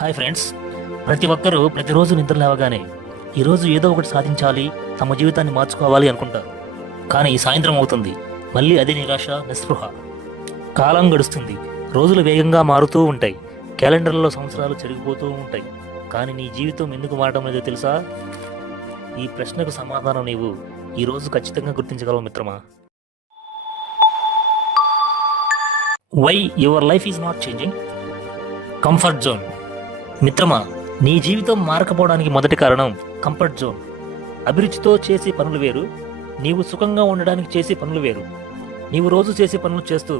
Hi friends. ప్రతి ఒక్కరూ ప్రతిరోజు నిద్ర లేవగానే ఈరోజు ఏదో ఒకటి సాధించాలి, తమ జీవితాన్ని మార్చుకోవాలి అనుకుంటారు. కానీ సాయంత్రం అవుతుంది, మళ్ళీ అదే నిరాశ, నిస్పృహ. కాలం గడుస్తుంది, రోజులు వేగంగా మారుతూ ఉంటాయి, క్యాలెండర్లో సంవత్సరాలు చెరిగిపోతూ ఉంటాయి. కానీ నీ జీవితం ఎందుకు మారడం లేదో తెలుసా? ఈ ప్రశ్నకు సమాధానం నీవు ఈరోజు ఖచ్చితంగా గుర్తించగలవు మిత్రమా. Why your life is not changing? Comfort zone. మిత్రమా, నీ జీవితం మారకపోవడానికి మొదటి కారణం కంఫర్ట్ జోన్. అభిరుచితో చేసే పనులు వేరు, నీవు సుఖంగా ఉండడానికి చేసే పనులు వేరు. నీవు రోజు చేసే పనులు చేస్తూ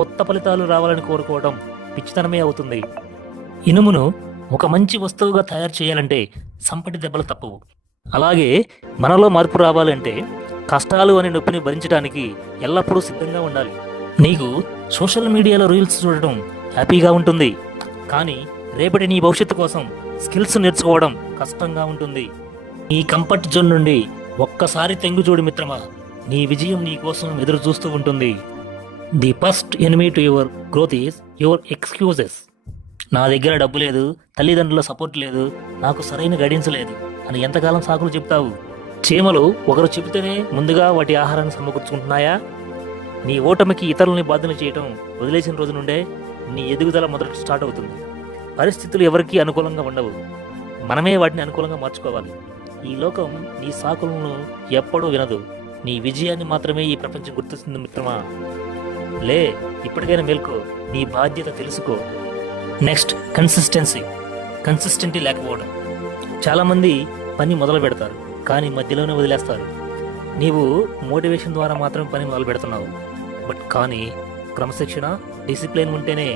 కొత్త ఫలితాలు రావాలని కోరుకోవడం పిచ్చితనమే అవుతుంది. ఇనుమును ఒక మంచి వస్తువుగా తయారు చేయాలంటే సంపటి దెబ్బలు తప్పవు. అలాగే మనలో మార్పు రావాలంటే కష్టాలు అనే నొప్పిని భరించడానికి ఎల్లప్పుడూ సిద్ధంగా ఉండాలి. నీకు సోషల్ మీడియాలో రీల్స్ చూడటం హ్యాపీగా ఉంటుంది, కానీ రేపటి నీ భవిష్యత్తు కోసం స్కిల్స్ నేర్చుకోవడం కష్టంగా ఉంటుంది. ఈ కంఫర్ట్ జోన్ నుండి ఒక్కసారి తెంగు చూడు మిత్రమా, నీ విజయం నీ కోసం ఎదురు చూస్తూ ఉంటుంది. The first enemy to your growth is your excuses. నా దగ్గర డబ్బు లేదు, తల్లిదండ్రుల సపోర్ట్ లేదు, నాకు సరైన గైడెన్స్ లేదు అని ఎంతకాలం సాకులు చెప్తావు? చీమలు ఒకరు చెబితేనే ముందుగా వాటి ఆహారాన్ని సమకూర్చుకుంటున్నాయా? నీ ఓటమికి ఇతరులని బాధ్యత చేయటం వదిలేసిన రోజు నుండే నీ ఎదుగుదల మొదట స్టార్ట్ అవుతుంది. పరిస్థితులు ఎవరికీ అనుకూలంగా ఉండవు, మనమే వాటిని అనుకూలంగా మార్చుకోవాలి. ఈ లోకం నీ సాకులను ఎప్పుడూ వినదు, నీ విజయాన్ని మాత్రమే ఈ ప్రపంచం గుర్తిస్తుంది మిత్రమా. లే, ఇప్పటికైనా మేల్కో, నీ బాధ్యత తెలుసుకో. నెక్స్ట్, కన్సిస్టెంటీ లేకపోవడం. చాలామంది పని మొదలు పెడతారు, కానీ మధ్యలోనే వదిలేస్తారు. నీవు మోటివేషన్ ద్వారా మాత్రమే పని మొదలు పెడుతున్నావు, కానీ క్రమశిక్షణ, డిసిప్లిన్ ఉంటేనే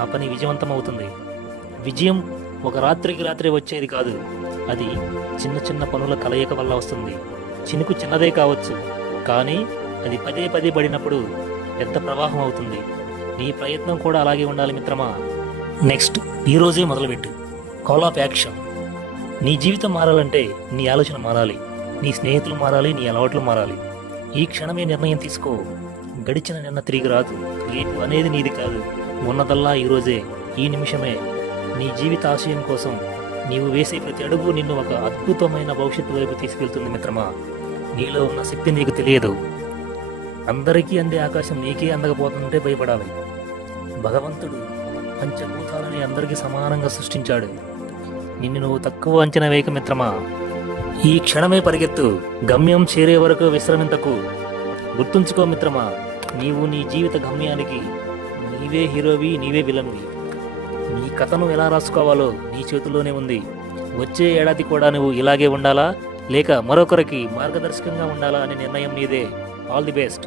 ఆ పని విజయవంతం అవుతుంది. విజయం ఒక రాత్రికి రాత్రి వచ్చేది కాదు, అది చిన్న చిన్న పనుల కలయిక వల్ల వస్తుంది. చినుకు చిన్నదే కావచ్చు, కానీ అది పదే పదే పడినప్పుడు పెద్ద ప్రవాహం అవుతుంది. నీ ప్రయత్నం కూడా అలాగే ఉండాలి మిత్రమా. నెక్స్ట్, ఈరోజే మొదలుపెట్టు. Call of action. నీ జీవితం మారాలంటే నీ ఆలోచన మారాలి, నీ స్నేహితులు మారాలి, నీ అలవాట్లు మారాలి. ఈ క్షణమే నిర్ణయం తీసుకో. గడిచిన నిన్న తిరిగి రాదు, రేపు అనేది నీది కాదు, ఉన్నదల్లా ఈరోజే, ఈ నిమిషమే. నీ జీవిత ఆశయం కోసం నీవు వేసే ప్రతి అడుగు నిన్ను ఒక అద్భుతమైన భవిష్యత్తు వైపు తీసుకెళ్తుంది మిత్రమా. నీలో ఉన్న శక్తి నీకు తెలియదు. అందరికీ అందే ఆకాశం నీకే అందకపోతుంటే భయపడాలి. భగవంతుడు పంచభూతాలని అందరికీ సమానంగా సృష్టించాడు. నిన్ను నువ్వు తక్కువ అంచనా వేయక మిత్రమా. ఈ క్షణమే పరిగెత్తు, గమ్యం చేరే వరకు విశ్రమించకు. గుర్తుంచుకో మిత్రమా, నీవు నీ జీవిత గమ్యానికి నీవే హీరోవి, నీవే విలన్వి. నీ కథను ఎలా రాసుకోవాలో నీ చేతుల్లోనే ఉంది. వచ్చే ఏడాది కూడా నువ్వు ఇలాగే ఉండాలా, లేక మరొకరికి మార్గదర్శకంగా ఉండాలా అనే నిర్ణయం నీదే. All the best.